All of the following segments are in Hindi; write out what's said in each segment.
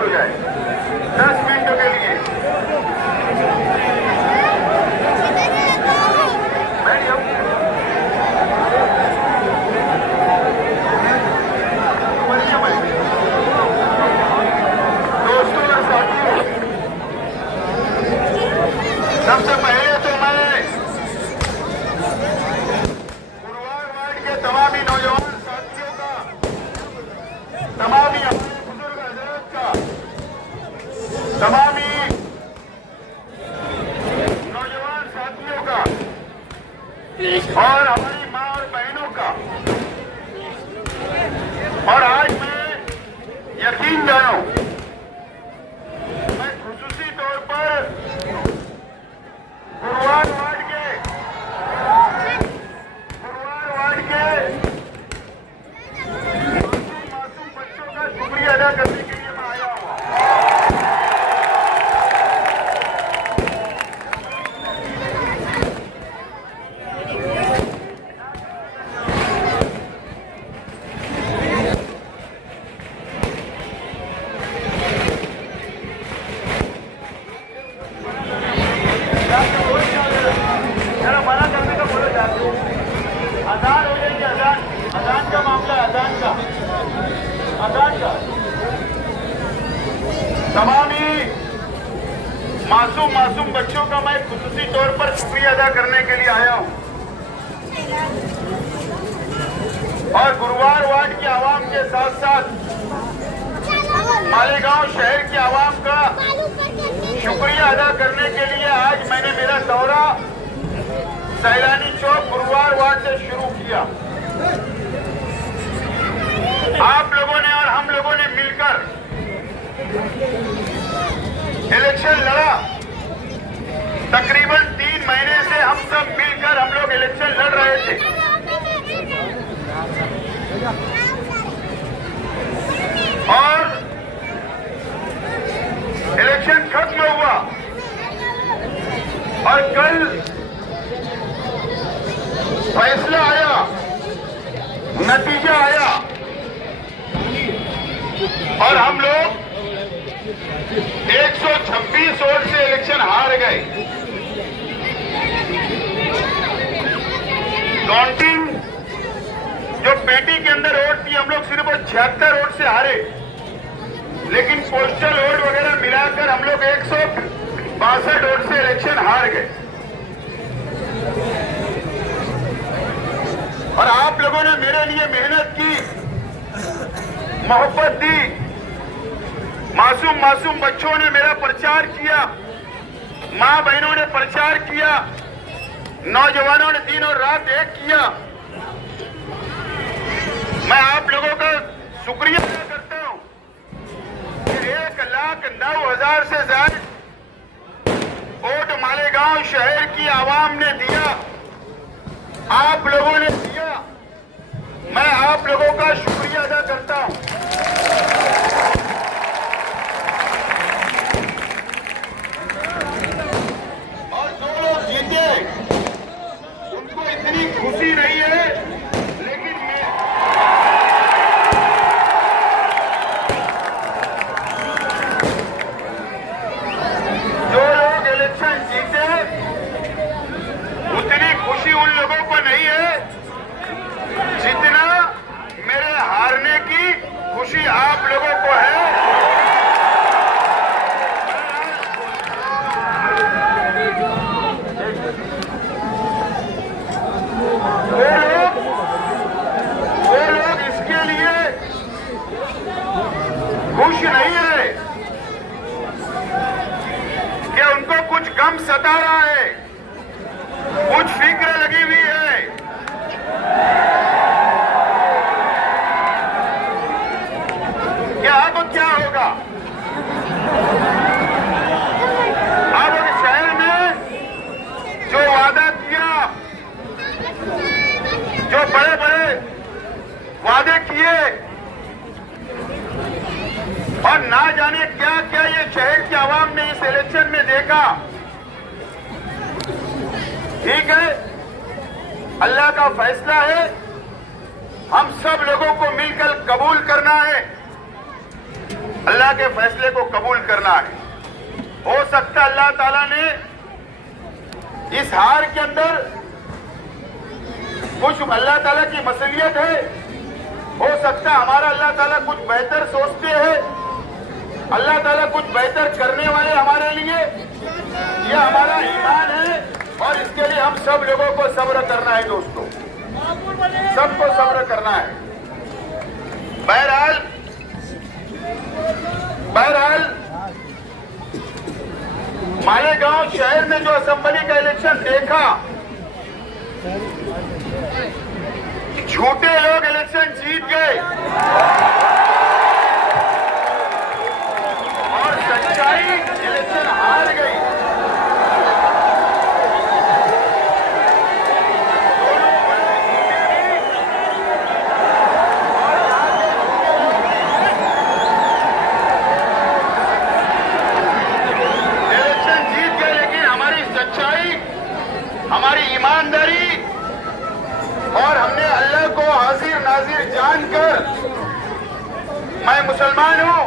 हो जाए 10 मिनटों के लिए। बैठ जाओ। दोस्तों और साथियों, सबसे पहले तो मैं गुरुवार वार्ड के तमामी नौजवान साथियों का, तमामी बुजुर्ग हजरत का, तमामी नौजवान साथियों का और हमारी माँ और बहनों का, और आज मैं यकीन जानो, मैं खुसूसी तौर पर गुरुवार वार्ड के मासूम बच्चों का शुक्रिया अदा करने के लिए मैं आया हूँ। जरा मना करने का बोलो जाते हो। अजान हो जाएगी, अजान का मामला, अजान का तमामी मासूम बच्चों का मैं खुसूसी तौर पर शुक्रिया अदा करने के लिए आया हूं, और गुरुवार वार्ड की आवाम के साथ साथ मालेगांव शहर की आवाम का शुक्रिया अदा करने के लिए आज मैंने मेरा दौरा सैलानी चौक गुरुवार वार्ड से शुरू किया। आप लोगों ने और हम लोगों ने मिलकर इलेक्शन लड़ा। तकरीबन 3 महीने से हम सब मिलकर हम लोग इलेक्शन लड़ रहे थे। और इलेक्शन खत्म हुआ और कल फैसला आया, नतीजा आया, और हम लोग 126 वोट से इलेक्शन हार गए। काउंटिंग जो पेटी के अंदर वोट थी, हम लोग सिर्फ 76 वोट से हारे, लेकिन पोस्टल वोट वगैरह मिलाकर हम लोग 162 वोट से इलेक्शन हार गए। और आप लोगों ने मेरे लिए मेहनत की, मोहब्बत दी, मासूम बच्चों ने मेरा प्रचार किया, माँ बहनों ने प्रचार किया, नौजवानों ने दिन और रात एक किया। मैं आप लोगों का शुक्रिया अदा करता हूं कि 1,09,000 से ज्यादा वोट मालेगांव शहर की आवाम ने दिया, आप लोगों ने दिया। मैं आप लोगों का शुक्रिया अदा करता हूं। और जो लोग जीते उनको इतनी खुशी नहीं है, लेकिन जो लोग इलेक्शन जीते उतनी खुशी उन लोगों को नहीं है जितना मेरे हारने की खुशी आप लोगों को है। वो लोग इसके लिए खुश नहीं है कि उनको कुछ गम सता रहा है, कुछ फिक्र लगी हुई है। क्या अब क्या होगा? अब शहर में जो वादा किया, जो बड़े बड़े वादे किए, और ना जाने क्या क्या ये शहर की आवाम ने इस इलेक्शन में देखा। ठीक है, अल्लाह का फैसला है, हम सब लोगों को मिलकर कबूल करना है। अल्लाह के फैसले को कबूल करना है। हो सकता अल्लाह ताला ने इस हार के अंदर कुछ अल्लाह ताला की मसलियत है, हो सकता हमारा अल्लाह ताला कुछ बेहतर सोचते हैं, अल्लाह ताला कुछ बेहतर करने वाले हमारे लिए, ये हमारा ईमान है और इसके लिए हम सब लोगों को सब्र करना है दोस्तों, सबको सब्र करना है। बहरहाल मालेगांव शहर में जो असेंबली का इलेक्शन देखा, झूठे लोग इलेक्शन जीत गए और सच्चाई इलेक्शन हार गई। इलेक्शन जीत गए, लेकिन हमारी सच्चाई, हमारी ईमानदारी और हमने अल्लाह को हाजिर नाजिर जानकर, मैं मुसलमान हूं,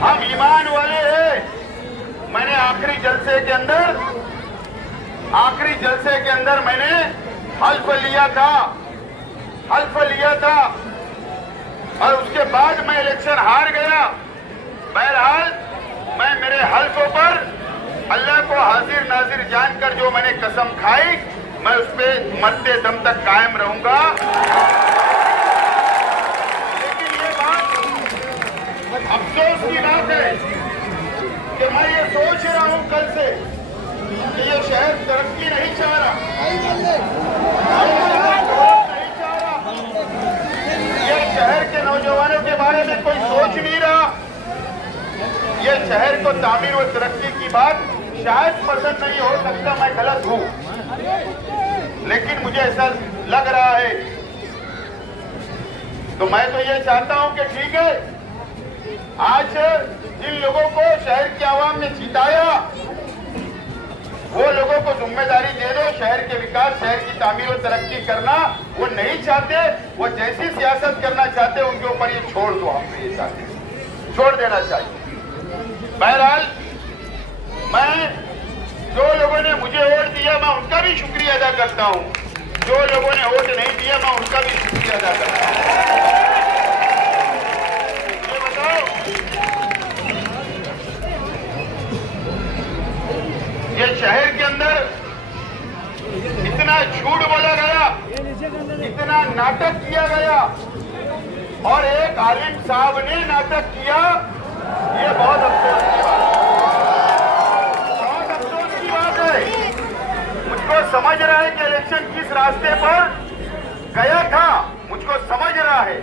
हम ईमान वाले हैं। मैंने आखिरी जलसे के अंदर मैंने हल्फ लिया था और उसके बाद मैं इलेक्शन हार गया। बहरहाल मैं मेरे हल्फों पर अल्लाह को हाजिर नाजिर जानकर जो मैंने कसम खाई, मैं उस पे मरते दम तक कायम रहूंगा। लेकिन ये बात अफसोस की बात है कि मैं ये सोच रहा हूं कल से कि ये शहर तरक्की नहीं चाह रहा, ये शहर के नौजवानों के बारे में कोई सोच नहीं रहा, ये शहर को तामीर और तरक्की की बात शायद पसंद नहीं हो सकता, मैं गलत हूं, लेकिन मुझे ऐसा लग रहा है। तो मैं तो ये चाहता हूं कि ठीक है, आज जिन लोगों को शहर की आवाम ने जिताया, वो लोगों को जिम्मेदारी दे दो, शहर के विकास, शहर की तामीर और तरक्की करना वो नहीं चाहते, वो जैसी सियासत करना चाहते उनके ऊपर ये छोड़ दो, हम ये चाहते छोड़ देना चाहिए। बहरहाल मैं, जो लोगों ने मुझे वोट दिया मैं उनका भी शुक्रिया अदा करता हूं, जो लोगों ने वोट नहीं दिया मैं उनका भी शुक्रिया अदा करता हूं। ये बताओ, ये शहर के अंदर इतना झूठ बोला गया, इतना नाटक किया गया और एक आलिम साहब ने नाटक किया, ये बहुत अफसोस की बात है, बहुत अफसोस की बात है। मुझको समझ रहा है कि इलेक्शन किस रास्ते पर गया था, मुझको समझ रहा है।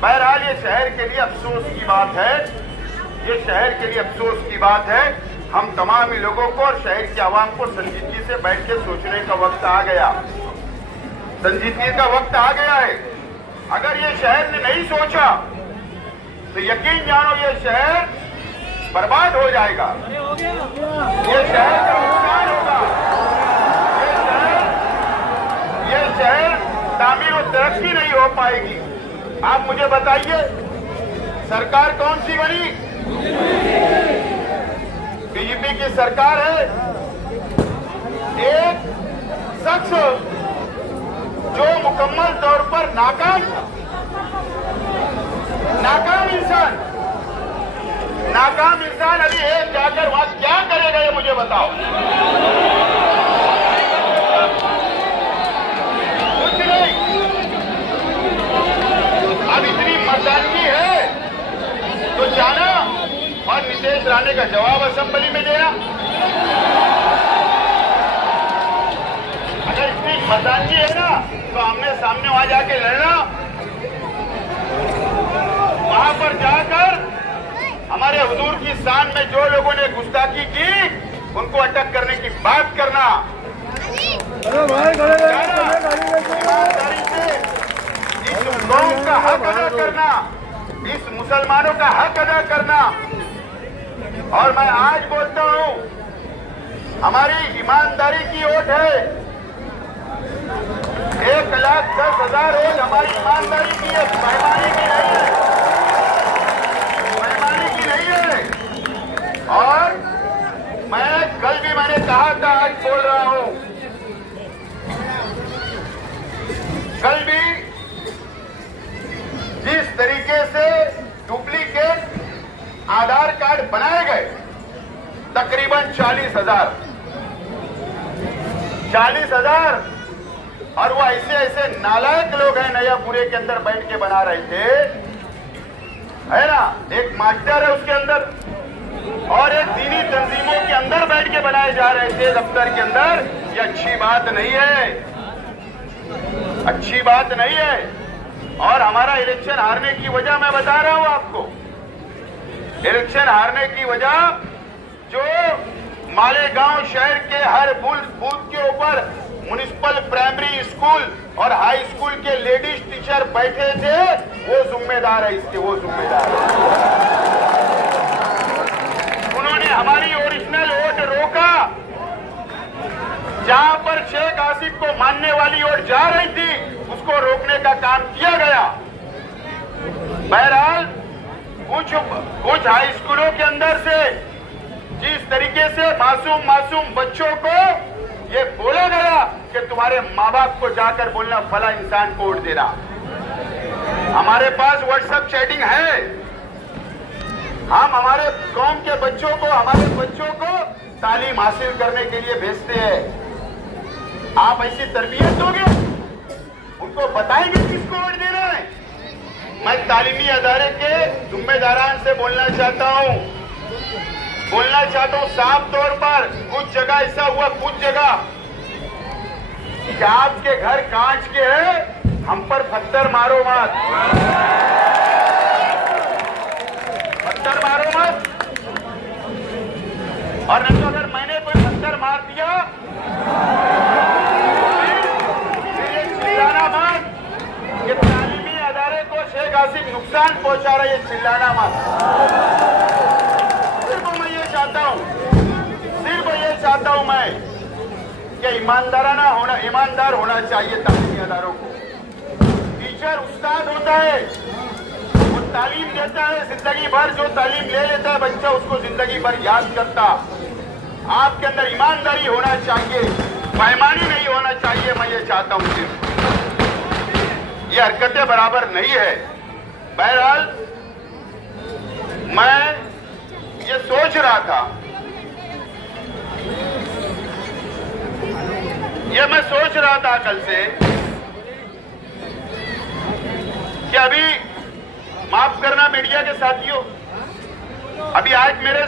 बहरहाल ये शहर के लिए अफसोस की बात है, ये शहर के लिए अफसोस की बात है। हम तमाम ही लोगों को और शहर की आवाम को संजीदगी से बैठ के सोचने का वक्त आ गया, संजीदगी का वक्त आ गया है। अगर ये शहर ने नहीं सोचा तो यकीन जानो ये शहर बर्बाद हो जाएगा, ये शहर का नुकसान होगा, ये शहर तामीर और तरक्की नहीं हो पाएगी। आप मुझे बताइए, सरकार कौन सी बनी? बीजेपी की सरकार है। एक शख्स जो मुकम्मल तौर पर नाकाम इंसान अभी एक जाकर वहां क्या करेगा ये मुझे बताओ। कुछ नहीं। अब इतनी मर्दानगी है तो जाना और नीतीश राणे का जवाब असेंबली में देना। अगर इतनी मर्दानगी है ना तो आमने सामने वहां जाके लड़ना, वहां पर जाकर हमारे हुजूर की शान में जो लोगों ने गुस्ताखी की उनको अटक करने की बात करना, ईमानदारी से इस कौम का हक अदा करना, इस मुसलमानों का हक अदा करना। और मैं आज बोलता हूं, हमारी ईमानदारी की ओट है, 1,10,000 वोट हमारी ईमानदारी की है, बेईमानी की नहीं है। आधार कार्ड बनाए गए तकरीबन 40,000 और वो ऐसे ऐसे नालायक लोग हैं नयापुरे के अंदर बैठ के बना रहे थे, है ना। एक मास्टर है उसके अंदर और एक दीनी तंजीमों के अंदर बैठ के बनाए जा रहे थे दफ्तर के अंदर। ये अच्छी बात नहीं है, अच्छी बात नहीं है। और हमारा इलेक्शन हारने की वजह मैं बता रहा हूं आपको, इलेक्शन हारने की वजह जो मालेगांव शहर के हर बूथ के ऊपर म्युनिसिपल प्राइमरी स्कूल और हाई स्कूल के लेडीज टीचर बैठे थे, वो जिम्मेदार है इसके, वो जिम्मेदार है। उन्होंने हमारी ओरिजिनल वोट रोका। जहां पर शेख आसिफ को मानने वाली वोट जा रही थी, उसको रोकने का काम किया गया। बहरहाल कुछ हाई स्कूलों के अंदर से जिस तरीके से मासूम बच्चों को ये बोला गया कि तुम्हारे माँ बाप को जाकर बोलना फला इंसान को वोट देना। हमारे पास व्हाट्सएप चैटिंग है, हम हमारे कौम के बच्चों को, हमारे बच्चों को तालीम हासिल करने के लिए भेजते हैं। आप ऐसी तरबियत दोगे, उनको बताएंगे किसको वोट देना है। मैं तालीमी अदारे के जिम्मेदारान से बोलना चाहता हूं साफ तौर पर, कुछ जगह ऐसा हुआ, कुछ जगह कि आपके घर कांच के हैं, हम पर पत्थर मारो मत, पत्थर मारो मत। और नहीं तो अगर मैंने कोई पत्थर मार दिया फिर ये चिल्लाना मत कि तालीमी अदारे को शेख आसिफ नुकसान पहुंचा रहा है, ये चिल्लाना मत। सिर्फ मैं ये चाहता हूं मैं कि ईमानदार होना चाहिए तालीमी अदारों को। टीचर उस्ताद होता है, वो तालीम देता है जिंदगी भर, जो तालीम ले लेता है बच्चा उसको जिंदगी भर याद करता। आपके अंदर ईमानदारी होना चाहिए, बेईमानी नहीं होना चाहिए। मैं ये चाहता हूं, सिर्फ ये हरकतें बराबर नहीं है। बहरहाल मैं ये सोच रहा था, कल से कि अभी माफ करना मीडिया के साथियों, अभी आज मेरे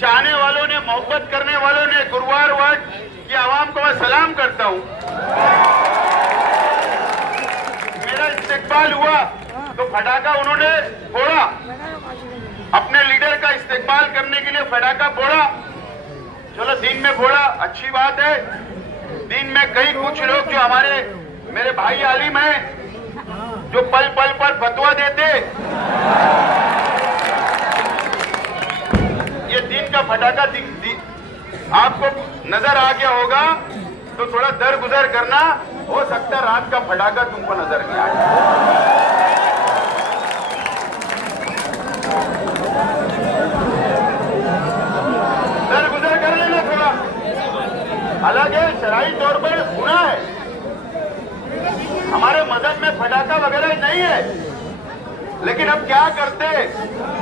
चाहने वालों ने, मोहब्बत करने वालों ने, गुरुवार वार्ड की आवाम को मैं सलाम करता हूं। मेरा इस्तेकबाल हुआ तो फटाका उन्होंने फोड़ा, अपने लीडर का इस्तेकबाल करने के लिए फटाका फोड़ा। चलो दिन में फोड़ा, अच्छी बात है। दिन में कई कुछ लोग जो मेरे भाई आलिम हैं, जो पल पल पर फतवा देते, ये दिन का फटाका आपको नजर आ गया होगा तो थोड़ा दर गुजर करना, हो सकता है रात का फटाका तुमको नजर नहीं आए। दर गुजर कर लेना थोड़ा, हालांकि शरई तौर पर गुनाह है, हमारे मजहब में फटाका वगैरह नहीं है, लेकिन अब क्या करते,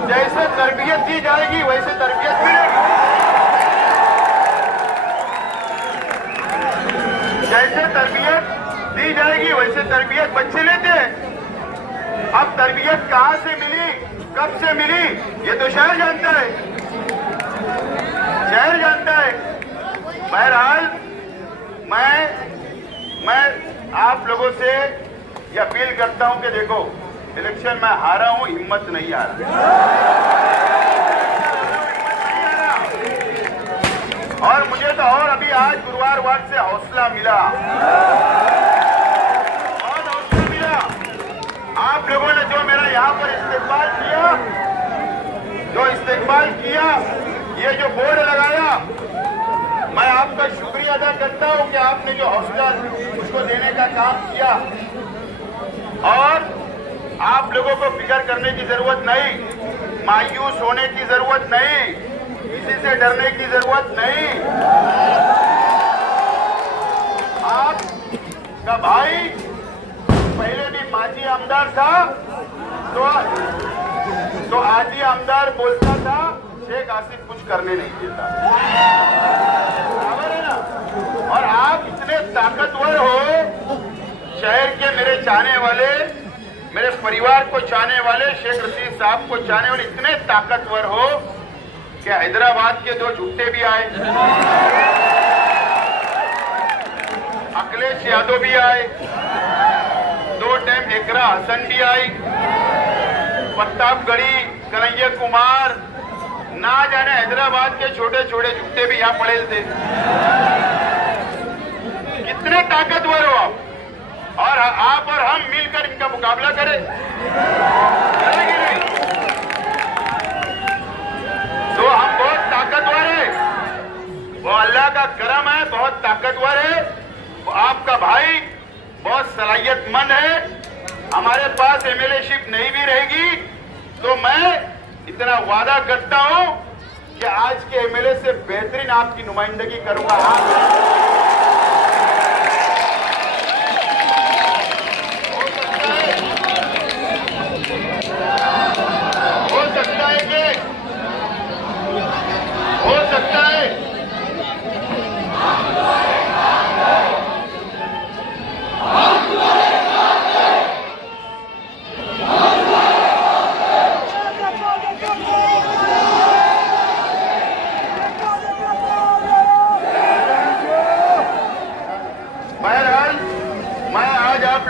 जैसे तरबियत दी जाएगी वैसे तरबियत मिलेगी। जैसे तरबियत दी जाएगी वैसे तरबियत बच्चे लेते हैं। अब तरबियत कहां से मिली, कब से मिली, ये तो शहर जानता है, शहर जानता है। बहरहाल मैं आप लोगों से यह अपील करता हूं कि देखो, इलेक्शन में हारा हूं, हिम्मत नहीं हारा, और मुझे तो और अभी आज गुरुवार वार्ड से हौसला मिला, बहुत हौसला मिला। आप लोगों ने जो मेरा यहाँ पर इस्तेकबाल किया, ये जो बोर्ड लगाया, मैं आपका शुक्रिया अदा करता हूं कि आपने जो हौसला उसको देने का काम किया। और आप लोगों को फिक्र करने की जरूरत नहीं, मायूस होने की जरूरत नहीं, किसी से डरने की जरूरत नहीं। आपका भाई पहले भी माजी आमदार था, तो तो आज ही आमदार बोलता था शेख आसिफ कुछ करने नहीं देता, बराबर है ना। और आप इतने ताकतवर हो, शहर के मेरे चाहने वाले, मेरे परिवार को चाहने वाले, शेख रशीद साहब को चाहने वाले इतने ताकतवर हो कि हैदराबाद के 2 झूठे भी आए, अखिलेश यादव भी आए, 2 टाइम एकरा हसन भी आई, प्रतापगढ़ी कन्हैया कुमार, ना जाने हैदराबाद के छोटे छोटे झूठे भी यहाँ पड़े थे। कितने ताकतवर हो आप, और आप और हम मिलकर इनका मुकाबला करें, करेंगे नहीं? तो हम बहुत ताकतवर है, वो अल्लाह का करम है, बहुत ताकतवर है। वो आपका भाई बहुत सलाहियतमंद है। हमारे पास एमएलएशिप नहीं भी रहेगी तो मैं इतना वादा करता हूं कि आज के एमएलए से बेहतरीन आपकी नुमाइंदगी करूंगा। हो सकता है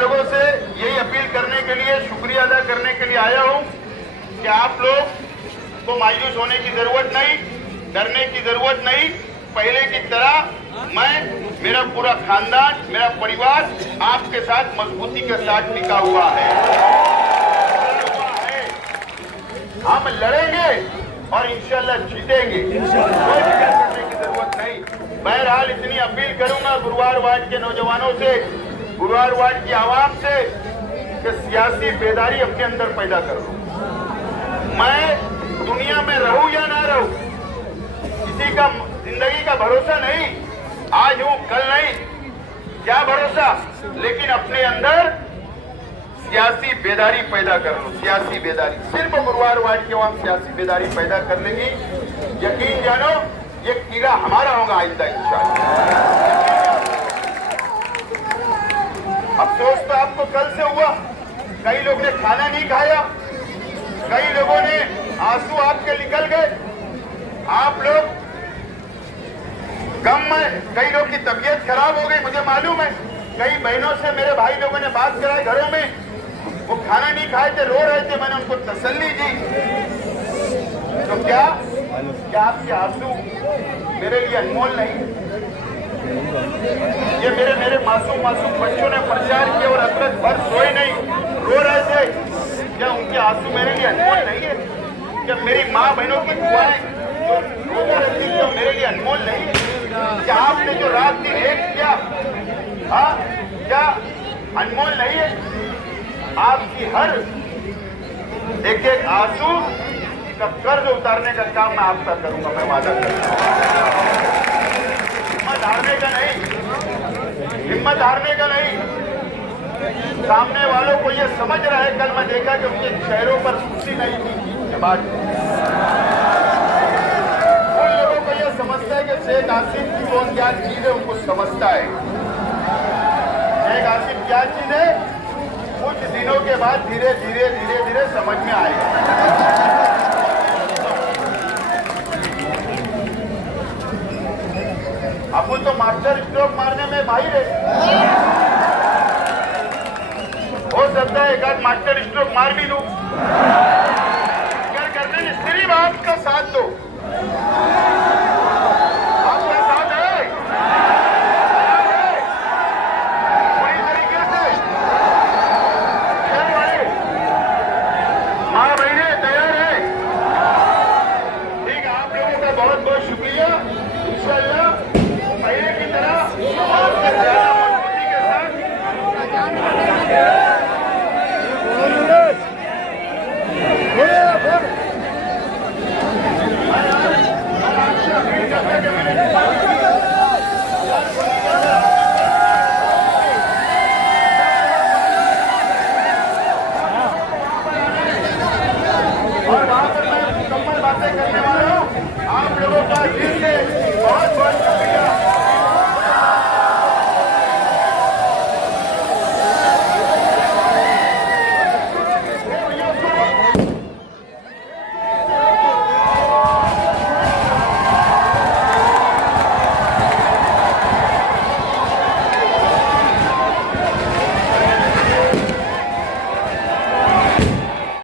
लोगों से यही अपील करने के लिए, शुक्रिया अदा करने के लिए आया हूं कि आप लोग को मायूस होने की जरूरत नहीं, डरने की जरूरत नहीं। पहले की तरह मैं, मेरा पूरा खानदान, मेरा परिवार आपके साथ मजबूती के साथ टिका हुआ है। हम लड़ेंगे और इंशाल्लाह जीतेंगे, कोई फिक्र करने की जरूरत नहीं। बहरहाल इतनी अपील करूंगा गुरुवार वार्ड के नौजवानों से, गुरुवार वार्ड की आवाम से कि सियासी बेदारी अपने अंदर पैदा करो। मैं दुनिया में रहूं या ना रहूं, किसी का जिंदगी का भरोसा नहीं, आज हूं कल नहीं, क्या भरोसा, लेकिन अपने अंदर सियासी बेदारी पैदा कर लो। सियासी बेदारी सिर्फ गुरुवार वार्ड की आवाम सियासी बेदारी पैदा कर लेगी। यकीन जानो ये किला हमारा होगा आइंदा इंशाअल्लाह। अफसोस तो आपको कल से हुआ, कई लोग ने खाना नहीं खाया, कई लोगों ने आंसू आपके निकल गए, आप लोग गम में, कई लोग की तबीयत खराब हो गई, मुझे मालूम है। कई बहनों से मेरे भाई लोगों ने बात कराई, घरों में वो खाना नहीं खाए थे, रो रहे थे, मैंने उनको तसल्ली दी। तो क्या आपके आंसू मेरे लिए अनमोल नहीं? ये मेरे मासूम बच्चों ने प्रचार किया और अब तक भर सोए नहीं, रो रहे थे, क्या उनके आंसू मेरे लिए अनमोल नहीं है? क्या मेरी माँ बहनों की दुआएं जो रोते रहती है मेरे लिए अनमोल नहीं है? क्या आपने जो रात दिन एक किया, हाँ, क्या अनमोल नहीं है? आपकी हर एक आंसू का कर्ज उतारने का काम मैं आपका करूंगा, मैं वादा करूंगा। हिम्मत हारने का नहीं, हिम्मत हारने का नहीं। सामने वालों को ये समझ रहा है, कल मैं देखा कि उनके चेहरों पर खुशी नहीं थी ये बात। उन लोगों को ये समझता है कि शेख आसिफ की कौन क्या चीज है, उनको समझता है शेख आसिफ क्या चीज है। कुछ दिनों के बाद धीरे धीरे समझ में आएगा। अब तो मास्टर स्ट्रोक मारने में माहिर है, हो सकता है एक आध मास्टर स्ट्रोक मार भी दूं। क्या करने में सिर्फ आपका साथ दो, आपका साथ है पूरी तरीके से। माँ बहने तैयार है? ठीक है, आप लोगों का बहुत बहुत शुक्रिया। इंशाअल्लाह पहले की तरह और ज्यादा मजबूती के साथ वालों, आप लोगों का दिल से